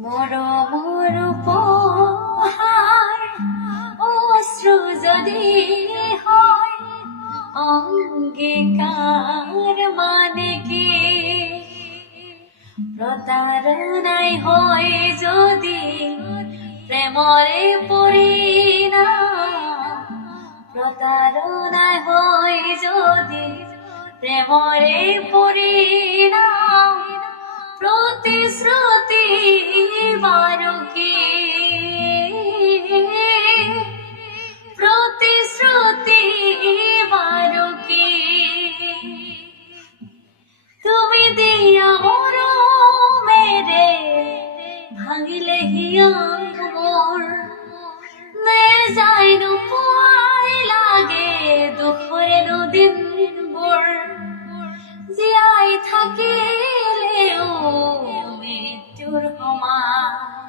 মৰমৰ উপহাৰ অশ্ৰু যদি হয় অঙ্গীকার মানে কি প্রতারণাই হয় যদি প্রেমরে পরিণাম প্রতারণাই হয় যদি প্রেমরে পরিণাম প্রতিশ্রুতি বারুকি প্রতিশ্রুতি বারুকি তুমি দিয়া মরো মেরে ভাঙিলে হিয়ার মোর নে যাই নোপোৱাই লাগে দুখৰে দিনবোৰ জীয়াই থাকিলেও মৃত্যুৰ সমান